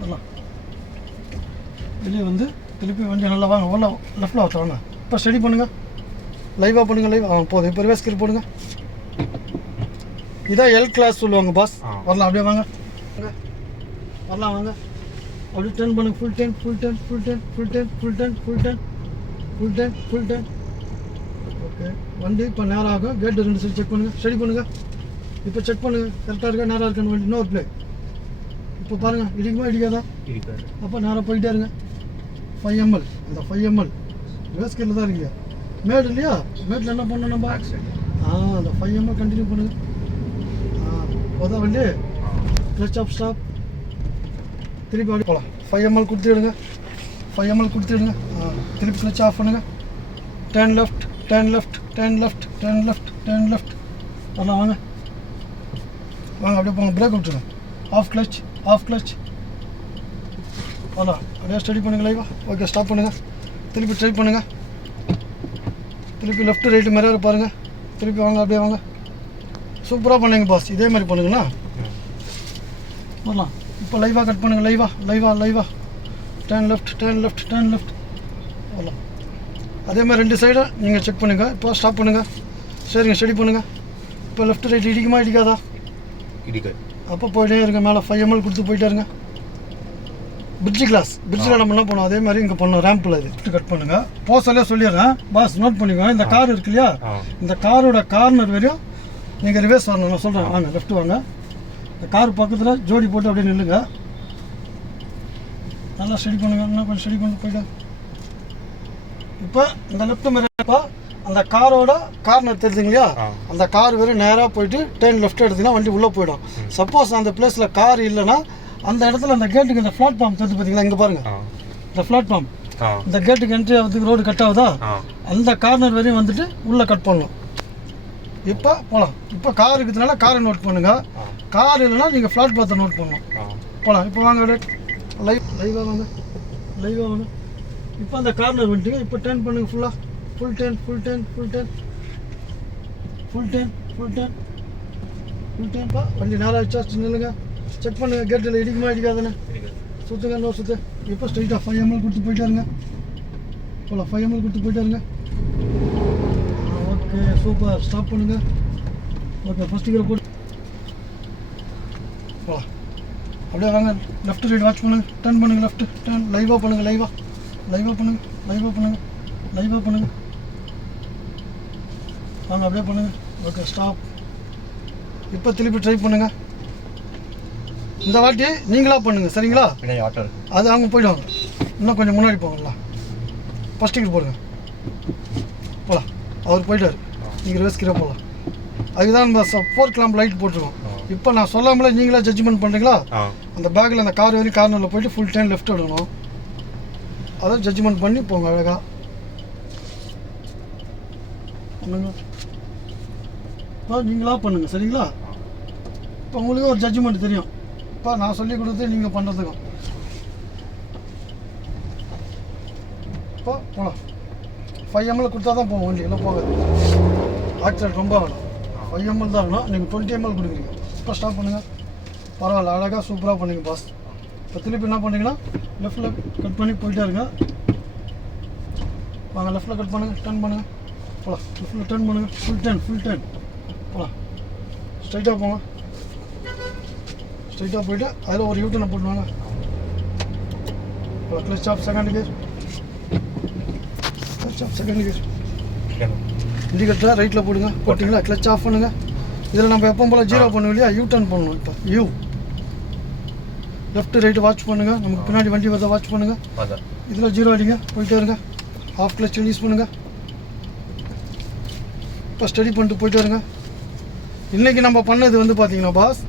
வரலாம். வெளியே வந்து திருப்பி வண்டி நல்லா வாங்க, உள்ள லெஃப்டில் வாங்க. இப்போ ஸ்டடி பண்ணுங்கள், லைவாக பண்ணுங்கள். லைவ் போதும். இப்போ ரிவர்ஸ் கியர் போடுங்க. இதான் எல் கிளாஸ் சொல்லுவாங்க பாஸ். வரலாம், அப்படியே வாங்க. வரலாம் வாங்க. அப்படியே டர்ன் பண்ணுங்க. Full turn, full turn, full turn, full turn, full turn, full turn, full turn, full turn. Okay, வண்டி இப்போ நேரம் ஆகும். கேட்டு 2 சைடு செக் பண்ணுங்கள், ஸ்டடி பண்ணுங்கள். இப்போ செக் பண்ணுங்கள், கரெக்டாக இருக்கா, நேராக இருக்கான்னு வண்டி. இன்னொரு பிளே. இப்போ பாருங்கள், இடிக்குமா இடிக்காதா? அப்போ நேராக போயிட்டே இருங்க. 5 ml, அந்த 5 ml ரிவர்ஸ் கியரில் தான் இருக்கீங்க. மேடு இல்லையா, மேட்டில் என்ன பண்ணணும் நம்ம? அந்த 5 ml கண்டினியூ பண்ணுங்கள். போதா வண்டி. Clutch off stop. திருப்பி அப்படி போகலாம். 5 ml கொடுத்துடுங்க, 5 ml கொடுத்துடுங்க. திருப்பி கிளச் ஆஃப் பண்ணுங்கள். Turn left, turn left, turn left, turn left, turn left. வரலாம் வாங்க வாங்க. அப்படியே போங்க, பிரேக் விட்டுருங்க. Off clutch, off clutch. வரலாம், அப்படியே ஸ்டடி பண்ணுங்கள் லைவா. ஓகே, ஸ்டாப் பண்ணுங்கள். திருப்பி ட்ரை பண்ணுங்கள். திருப்பி லெஃப்ட் ரைட்டு மிரர் பாருங்கள். திருப்பி வாங்க, அப்படியே வாங்க. சூப்பராக பண்ணுங்க பாஸ். இதே மாதிரி பண்ணுங்கண்ணா. வரலாம். இப்போ லைவாக கட் பண்ணுங்கள். லைவா லைவா லைவா. Turn left, turn left, turn left. வரலாம். அதே மாதிரி 2 சைடும் நீங்கள் செக் பண்ணுங்கள். இப்போ ஸ்டாப் பண்ணுங்கள். சரிங்க, ஸ்டடி பண்ணுங்கள். இப்போ லெஃப்ட் ரைட் இடிக்குமா இடிக்காதா? இடிக்காது. அப்போ போயிட்டே இருங்க. மேலே 5 ml கொடுத்து போயிட்டே இருங்க. பிரிட்ஜ் கிளாஸ், பிரிட்ஜில் நம்ம என்ன பண்ணோம் அதே மாதிரி இங்கே பண்ணோம். ரேம்பில் இது கட் பண்ணுங்கள். போசலே சொல்லிடுறேன் பாஸ், நோட் பண்ணிக்கோங்க. இந்த கார் இருக்கு இல்லையா, இந்த காரோட கார்னர் வரையும் நீங்கள் ரிவர்ஸ் வரணும். நான் சொல்கிறேன், வாங்க லெஃப்ட் வாங்க. இந்த கார் பக்கத்தில் ஜோடி போட்டு அப்படியே நில்லுங்க. நல்லா ஸ்டடி பண்ணுங்கள். இன்னும் கொஞ்சம் ஸ்டடி பண்ணி போயிட்டு இப்போ இந்த லெஃப்ட் மிரர் அந்த காரோட கார்னர் தெரியுதுங்க இல்லையா, அந்த கார் வெறும் நேராக போயிட்டு டர்ன் லெஃப்ட் எடுத்தீங்கன்னா வண்டி உள்ளே போயிடும். சப்போஸ் அந்த பிளேஸில் கார் இல்லைன்னா அந்த இடத்துல அந்த கேட்டுக்கு இந்த பிளாட்ஃபார்ம் தெரிஞ்சு பார்த்தீங்களா, இங்கே பாருங்கள் இந்த பிளாட்ஃபார்ம். இந்த கேட்டுக்கு என்ட்ரி ஆகிறதுக்கு ரோடு கட் ஆகுதா, அந்த கார்னர் வரையும் வந்துட்டு உள்ளே கட் பண்ணணும். இப்போ போகலாம். இப்போ கார் இருக்கிறதுனால காரை நோட் பண்ணுங்கள். கார் இல்லைன்னா நீங்கள் பிளாட்ஃபார்த்தை நோட் பண்ணணும். போகலாம். இப்போ வாங்க லைவாக வாங்க, லைவாக வாங்க. இப்போ அந்த கார்னர் வந்துட்டுங்க. இப்போ டர்ன் பண்ணுங்கள் ஃபுல்லாக. Full turn, full turn, full turn, full turn, full turn, full டர்ன்ப்பா. வண்டி நேராக வச்சா நில்லுங்க. செக் பண்ணுங்கள், கேட்டில் இடிக்குமா இடிக்காதுன்னு. சுற்றுங்க, இன்னொரு சுற்று. இப்போ ஸ்ட்ரைட்டாக 5 ml கொடுத்து போயிட்டே இருங்க. போகலாம். 5 ml கொடுத்து போயிட்டே இருங்க. Okay, super. ஸ்டாப் பண்ணுங்கள். ஓகே, ஃபஸ்ட் கியர் போட்டு போகலாம். அப்படியே வாங்க. லெஃப்ட் ரைட் வாட்ச் பண்ணுங்கள். டர்ன் பண்ணுங்கள். Left turn. லைவாக பண்ணுங்கள். லைவாக லைவாக பண்ணுங்கள். லைவாக பண்ணுங்கள். லைவாக பண்ணுங்கள். வாங்க, அப்படியே பண்ணுங்கள். Okay, stop. இப்போ திருப்பி ட்ரை பண்ணுங்கள். இந்த வாட்டி நீங்களாக பண்ணுங்கள், சரிங்களா? அது அவங்க போயிடுவாங்க. இன்னும் கொஞ்சம் முன்னாடி போகங்களா. ஃபஸ்ட் கியர் போடுங்க. போகலாம். அவர் போயிட்டார். நீங்கள் ரிவர்ஸ் கியராக போகலாம். அதுதான் நம்ம 4 கிலோமீட்டர் லைட் போட்டிருக்கோம். இப்போ நான் சொல்லாமலே நீங்களா ஜட்ஜ்மெண்ட் பண்ணுறீங்களா? அந்த பேக்கில் அந்த கார் வரையும் கார்னரில் போயிட்டு ஃபுல் டைம் லெஃப்ட் எடுக்கணும். அதை ஜட்ஜ்மெண்ட் பண்ணி போங்க அழகாக. இப்போ நீங்களாக பண்ணுங்கள், சரிங்களா? இப்போ உங்களுக்கு ஒரு ஜட்ஜ்மெண்ட் தெரியும். இப்போ நான் சொல்லி கொடுத்து நீங்கள் பண்ணுறதுக்கும். இப்போ போகலாம். 5 ml கொடுத்தா தான் போவோம், வண்டி எல்லாம் போகாது. ஆக்சிடென்ட் ரொம்ப வேணும். 5 ml தான் வேணும். நீங்கள் 20 ml கொடுக்குறீங்க. இப்போ ஸ்டாப் பண்ணுங்கள். பரவாயில்ல, அழகாக சூப்பராக பண்ணுங்க பாஸ். இப்போ திருப்பி என்ன பண்ணுறீங்கன்னா லெஃப்ட்டில் கட் பண்ணி போயிட்டே இருங்க. வாங்க, லெஃப்ட்டில் கட் பண்ணுங்கள். டர்ன் பண்ணுங்கள். போகலாம். லெஃப்ட்டில் டர்ன் பண்ணுங்கள். Full turn, full turn. போகலாம். ஸ்ட்ரைட்டாக போங்க. ஸ்ட்ரைட்டாக போயிட்டு அதில் ஒரு யூட்டனை போட்டுவாங்க. Clutch off second gear, clutch off second gear. இண்டிகேட்டரை ரைட்டில் போடுங்க. போட்டிங்களா? கிளச் ஆஃப் பண்ணுங்கள். இதில் நம்ம எப்போ போல் 0 பண்ணுவோம் இல்லையா, யூ டர்ன் பண்ணணும். இப்போ யூ லெஃப்ட் ரைட்டு வாட்ச் பண்ணுங்கள். நமக்கு பின்னாடி வண்டி வரதை வாட்ச் பண்ணுங்கள். இதில் 0 அடிங்க, போயிட்டே இருங்க. ஆஃப் கிளச் ரிலீஸ் பண்ணுங்கள். இப்போ ஸ்டடி பண்ணிட்டு போயிட்டே இருங்க. இன்றைக்கி நம்ம பண்ணது வந்து பார்த்தீங்கன்னா பாஸ்,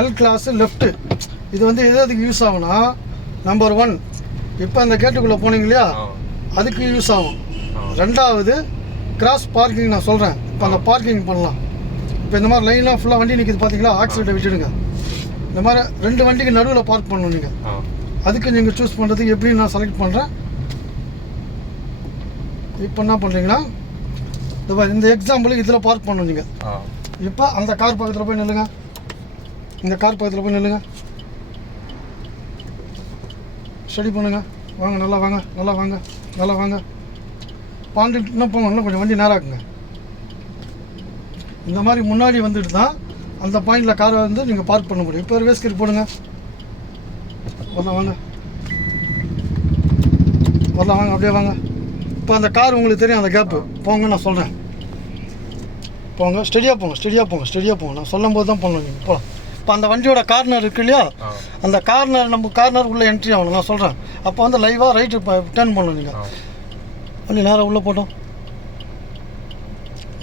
எல் கிளாஸு லெஃப்ட்டு. இது வந்து எதுக்கு யூஸ் ஆகும்னா, நம்பர் 1 இப்போ அந்த கேட்டுக்குள்ளே போனீங்க இல்லையா, அதுக்கு யூஸ் ஆகும். 2வது கிராஸ் பார்க்கிங் நான் சொல்கிறேன். இப்போ அந்த பார்க்கிங் பண்ணலாம். இப்போ இந்த மாதிரி லைனாக ஃபுல்லாக வண்டி நிற்கிது பார்த்தீங்களா, ஆக்சிடென்ட்டை விட்டுடுங்க. இந்த மாதிரி 2 வண்டிக்கு நடுவில் பார்க் பண்ணணும் நீங்கள். அதுக்கு நீங்கள் சூஸ் பண்ணுறதுக்கு எப்படி நான் செலக்ட் பண்ணுறேன். இப்போ என்ன பண்ணுறீங்கன்னா, இந்த எக்ஸாம்பிளுக்கு இதில் பார்க் பண்ணணும் நீங்கள். இப்போ அந்த கார் பக்கத்தில் போய் நில்லுங்க. இந்த கார் பக்கத்தில் போய் நில்லுங்க. ஸ்டடி பண்ணுங்கள். வாங்க, நல்லா வாங்க, நல்லா வாங்க, நல்லா வாங்க. பாண்டு இன்னும் போங்க, இன்னும் கொஞ்சம் வண்டி நேராக்குங்க. இந்த மாதிரி முன்னாடி வந்துட்டு தான் அந்த பாயிண்டில் காரை வந்து நீங்கள் பார்க் பண்ண முடியும். இப்போ ரிவர்ஸ் கியர் போடுங்க. வரலாம் வாங்க, வரலாம் வாங்க, அப்படியே வாங்க. இப்போ அந்த கார் உங்களுக்கு தெரியும், அந்த கேப்பு போங்க, நான் சொல்கிறேன். போங்க, ஸ்டெடியாக போங்க, ஸ்டெடியாக போங்க, ஸ்டெடியாக போங்க. நான் சொல்லும் போது தான் போகணும் நீங்கள். போகலாம். இப்போ அந்த வண்டியோட கார்னர் இருக்கு இல்லையா, அந்த கார்னர் நம்ம கார்னர் உள்ளே என்ட்ரி ஆகணும். நான் சொல்கிறேன். அப்போ வந்து லைவாக ரைட்டு டர்ன் பண்ணணும். நீங்கள் வண்டி நேராக உள்ளே போட்டோம்.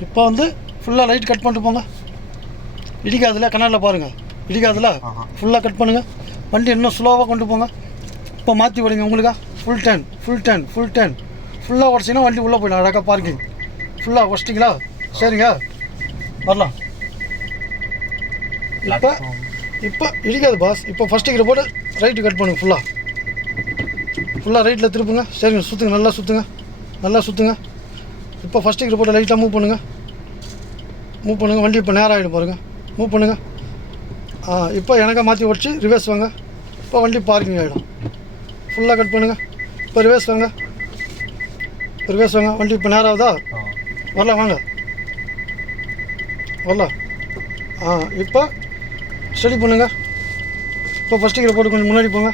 இப்போ வந்து ஃபுல்லாக லைட் கட் பண்ணிட்டு போங்க. இடிக்காதில்ல, கண்ணாடில் பாருங்கள், இடிக்காதில்ல. ஃபுல்லாக கட் பண்ணுங்கள். வண்டி இன்னும் ஸ்லோவாக கொண்டு போங்க. இப்போ மாற்றி விடுங்க. உங்களுக்கா full turn, full turn, full turn. ஃபுல்லாக உடச்சிங்கன்னா வண்டி உள்ளே போயிடும். அழகாக பார்க்கிங் ஃபுல்லாக உடச்சிட்டிங்களா? சரிங்க, வரலாம். இப்போ இடிக்காது பாஸ். இப்போ ஃபஸ்ட்டு கிட்ட போட்டு ரைட்டு கட் பண்ணுங்க. ஃபுல்லாக ரைட்டில் திருப்புங்க. சரிங்க, சுற்றுங்க, நல்லா சுற்றுங்க, நல்லா சுற்றுங்க. இப்போ ஃபஸ்ட்டு கிட்ட போட்டு லைட்டாக மூவ் பண்ணுங்கள். வண்டி இப்போ நேரம் ஆகிடும் பாருங்கள். மூவ் பண்ணுங்கள். இப்போ எனக்கா மாற்றி உடச்சி ரிவர்ஸ் வாங்க. இப்போ வண்டி பார்க்கிங் ஆகிடும். ஃபுல்லாக கட் பண்ணுங்கள். இப்போ ரிவர்ஸ் வாங்க, வண்டி இப்போ நேரம் ஆகுதா? வரலாம் வாங்க, வரலாம். இப்போ ஸ்டடி பண்ணுங்கள். இப்போ ஃபஸ்ட்டு கீழே போட்டு கொஞ்சம் முன்னாடி போங்க.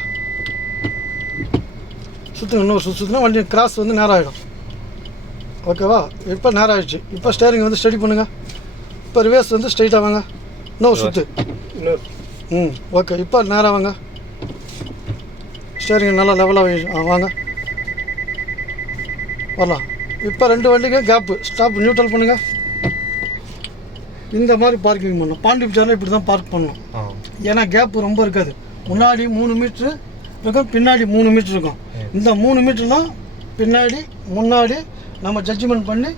சுற்றுங்க, இன்னொரு சுற்றுனா வண்டி கிராஸ் வந்து நேரம் ஆகிடும். ஓகேவா? இப்போ நேரம் ஆகிடுச்சு. இப்போ ஸ்டேரிங் வந்து ஸ்டடி பண்ணுங்கள். இப்போ ரிவர்ஸ் வந்து ஸ்ட்ரைட்டாக வாங்க. இன்னொரு சுற்று. ஓகே. இப்போ நேராக வாங்க. ஸ்டேரிங் நல்லா லெவலாக வாங்க, வரலாம். இப்போ 2 வண்டிக்கு கேப்பு ஸ்டாப் நியூட்ரல் பண்ணுங்கள். இந்த மாதிரி பார்க்கிங் பண்ணணும். பாண்டிச்சேரியில் இப்படி தான் பார்க் பண்ணணும். ஏன்னா கேப்பு ரொம்ப இருக்காது. முன்னாடி 3 மீட்ரு இருக்கும், பின்னாடி 3 மீட்ரு இருக்கும். இந்த 3 மீட்ரு தான் பின்னாடி முன்னாடி நம்ம ஜட்ஜ்மெண்ட் பண்ணி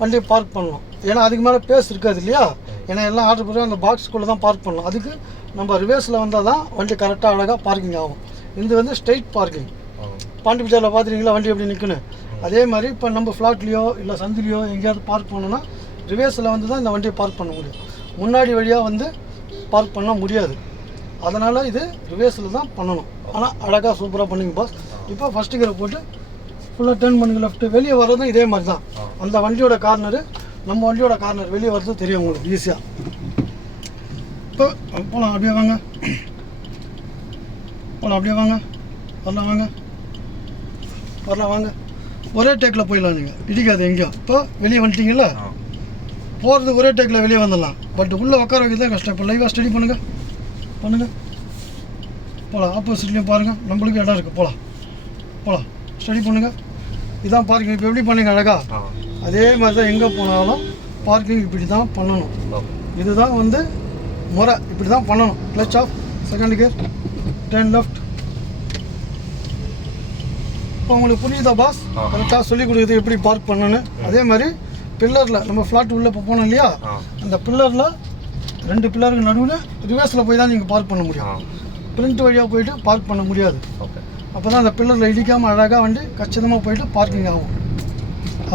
வண்டியை பார்க் பண்ணணும். ஏன்னா அதுக்கு மேலே பேஸ் இருக்காது இல்லையா? ஏன்னா எல்லாம் ஆர்டர் பண்ணி அந்த பாக்ஸ்குள்ளே தான் பார்க் பண்ணணும். அதுக்கு நம்ம ரிவர்ஸில் வந்தால் தான் வண்டி கரெக்டாக அழகாக பார்க்கிங் ஆகும். இது வந்து ஸ்ட்ரெயிட் பார்க்கிங். பாண்டிச்சேரியில் பார்த்துருக்கீங்களா வண்டி எப்படி நிற்கணும்? அதே மாதிரி இப்போ நம்ம ஃப்ளாட்லேயோ இல்லை சந்திலையோ எங்கேயாவது பார்க் பண்ணோன்னா ரிவர்ஸில் வந்து தான் இந்த வண்டியை பார்க் பண்ண முடியும். முன்னாடி வழியாக வந்து பார்க் பண்ண முடியாது. அதனால் இது ரிவர்ஸில் தான் பண்ணணும். ஆனால் அழகாக சூப்பராக பண்ணுங்க பாஸ். இப்போ ஃபஸ்ட்டு கியரை போட்டு ஃபுல்லாக டர்ன் பண்ணுங்க. லெஃப்ட்டு வெளியே வர்றதும் இதே மாதிரி தான். அந்த வண்டியோட கார்னரு நம்ம வண்டியோட கார்னர் வெளியே வர்றது தெரியும் உங்களுக்கு ஈஸியாக. இப்போ போகலாம், அப்படியே வாங்க, போகலாம், அப்படியே வாங்க, வரலாம் வாங்க, வரலாம் வாங்க. ஒரே டேக்கில் போயிடலாம். நீங்கள் இடிக்காது எங்கேயும். இப்போ வெளியே வந்துட்டீங்களா, போகிறது ஒரே டேக்கில் வெளியே வந்துடலாம். பட் உள்ளே உட்கார வைக்கிறது தான் கஷ்டம். இப்போ லைவாக ஸ்டடி பண்ணுங்கள். போகலாம். ஆப்போசிட்லேயும் பாருங்கள், நம்மளுக்கு இடம் இருக்குது. போகலாம், ஸ்டடி பண்ணுங்கள். இதான் பார்க்கிங். இப்போ எப்படி பண்ணுங்க அழகா? அதே மாதிரி தான் எங்கே போனாலும் பார்க்கிங் இப்படி தான் பண்ணணும். இதுதான் வந்து முறை. இப்படி தான் பண்ணணும். Clutch off, second gear, turn left. இப்போ உங்களுக்கு புரியுதா பாஸ்? கரெக்டாக சொல்லிக் கொடுக்குறது எப்படி பார்க் பண்ணணும். அதே மாதிரி பில்லரில் நம்ம ஃப்ளாட் உள்ளே இப்போ போனோம் இல்லையா, அந்த பில்லரில் 2 பில்லருக்கு நடுவில் ரிவர்ஸில் போய் தான் நீங்கள் பார்க் பண்ண முடியும். பிரிண்ட் வழியாக போயிட்டு பார்க் பண்ண முடியாது. அப்போ தான் அந்த பில்லரில் இடிக்காமல் அழகாக வண்டி கச்சிதமாக போயிட்டு பார்க்கிங் ஆகும்.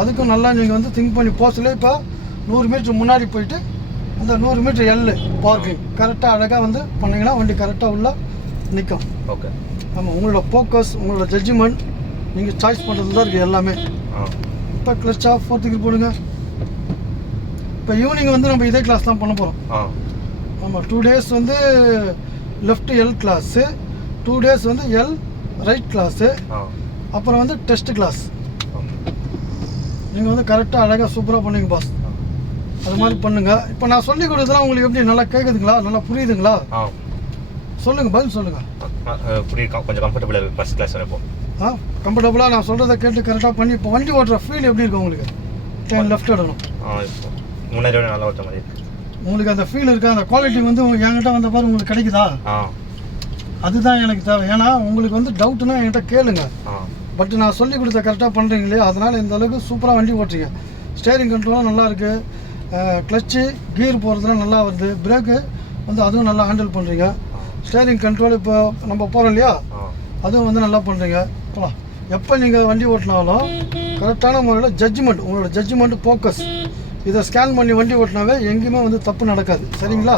அதுக்கும் நல்லா நீங்கள் வந்து திங்க் பண்ணி போஸ்டில் இப்போ 100 மீட்ரு முன்னாடி போயிட்டு அந்த 100 மீட்ரு எல்லு பார்க்கிங் கரெக்டாக அழகாக வந்து பண்ணிங்கன்னா வண்டி கரெக்டாக உள்ள நிற்கும். ஓகே. ஆமாம், உங்களோட ஃபோக்கஸ், உங்களோட ஜட்ஜ்மெண்ட் நீங்கள் சாய்ஸ் பண்ணுறது தான் இருக்குது எல்லாமே. இப்போ கிளச் ஆஃப், ஃபோர்த் கியர் போடுங்க. இப்போ ஈவினிங் வந்து நம்ம இதே கிளாஸ் தான் பண்ண போகிறோம். ஆமாம், 2 டேஸ் வந்து லெஃப்ட் எல் கிளாஸு, 2 டேஸ் வந்து எல் ரைட் கிளாஸு, அப்புறம் வந்து டெஸ்ட் கிளாஸ். நீங்கள் வந்து கரெக்டாக அழகாக சூப்பராக பண்ணுங்க பாஸ். அது மாதிரி பண்ணுங்கள். இப்போ நான் சொல்லிக் கொடுத்தலாம் உங்களுக்கு எப்படி நல்லா கேட்குதுங்களா, நல்லா புரியுதுங்களா? சொல்லுங்கள், பதில் சொல்லுங்கள். கொஞ்சம் கம்ஃபர்டபுளாக ஃபஸ்ட் கிளாஸ் வரப்போ கம்ஃபர்டபுளாக நான் சொல்கிறத கேட்டு கரெக்டாக பண்ணி இப்போ வண்டி ஓட்டுற ஃபீல் எப்படி இருக்கும் உங்களுக்கு? டேன் லெஃப்ட் இடணும். முன்னாடி நல்லா ஓட்ட மாதிரி உங்களுக்கு அந்த ஃபீல் இருக்கா? அந்த குவாலிட்டி வந்து என்கிட்ட வந்த பாரு உங்களுக்கு கிடைக்குதா? அதுதான் எனக்கு தேவை. ஏன்னா உங்களுக்கு வந்து டவுட்னா என்கிட்ட கேளுங்க. பட் நான் சொல்லி கொடுத்த கரெக்டாக பண்ணுறீங்க இல்லையா, அதனால் இந்த அளவுக்கு சூப்பராக வண்டி ஓட்டுறீங்க. ஸ்டேரிங் கண்ட்ரோலும் நல்லா இருக்குது, கிளச்சு கியர் போகிறதுலாம் நல்லா வருது, பிரேக்கு வந்து அதுவும் நல்லா ஹேண்டில் பண்ணுறீங்க. ஸ்டேரிங் கண்ட்ரோல் இப்போ நம்ம போகிறோம் இல்லையா, அதுவும் வந்து நல்லா பண்ணுறீங்க. போகலாம். எப்போ நீங்கள் வண்டி ஓட்டினாலும் கரெக்டான முறையில் ஜட்ஜ்மெண்ட், உங்களோட ஜட்ஜ்மெண்ட்டு ஃபோக்கஸ், இதை ஸ்கேன் பண்ணி வண்டி ஓட்டினாவே எங்கேயுமே வந்து தப்பு நடக்காது. சரிங்களா?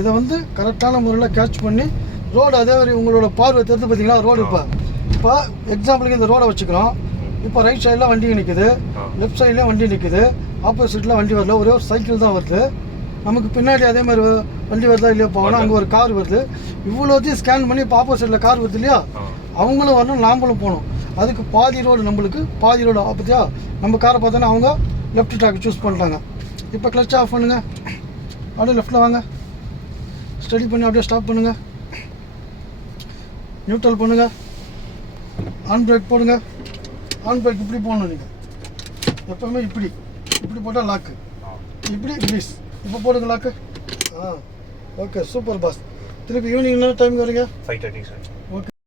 இதை வந்து கரெக்டான முறையில் கேட்ச் பண்ணி ரோடு, அதே மாதிரி உங்களோட பார்வை தெரிஞ்சு பார்த்தீங்களா ரோடு இப்போ இப்போ எக்ஸாம்பிளுக்கு இந்த ரோடை வச்சுக்கிறோம். இப்போ ரைட் சைடில் வண்டி நிற்குது, லெஃப்ட் சைட்லேயும் வண்டி நிற்குது, ஆப்போசிட்டில் வண்டி வரல, ஒரே ஒரு சைக்கிள் தான் வருது. நமக்கு பின்னாடி அதே மாதிரி வண்டி வருதா இல்லையா போகணும், அங்கே ஒரு கார் வருது. இவ்வளோத்தையும் ஸ்கேன் பண்ணி இப்போ ஆப்போசிட்டில் கார் வருது இல்லையா, அவங்களும் வரணும், நாமளும் போகணும். அதுக்கு பாதி ரோடு நம்மளுக்கு, பாதி ரோடு ஆப்பத்தியா. நம்ம காரை பார்த்தோன்னா அவங்க லெஃப்ட் ட்ராக் சூஸ் பண்ணிட்டாங்க. இப்போ கிளச் ஆஃப் பண்ணுங்க, அப்படியே லெஃப்ட்டில் வாங்க, ஸ்டடி பண்ணி அப்படியே ஸ்டாப் பண்ணுங்கள், நியூட்ரல் பண்ணுங்கள், ஆன் பிரேக் போடுங்க. ஆன் பிரேக் இப்படி போடணும் நீங்கள் எப்போவுமே, இப்படி இப்படி போட்டால் லாக்கு, இப்படி ரிலீஸ். இப்போ போடுங்க லாக்கு. Okay, super pass. திருப்பி ஈவினிங் என்ன டைம் வரீங்க? 5:30 சார்.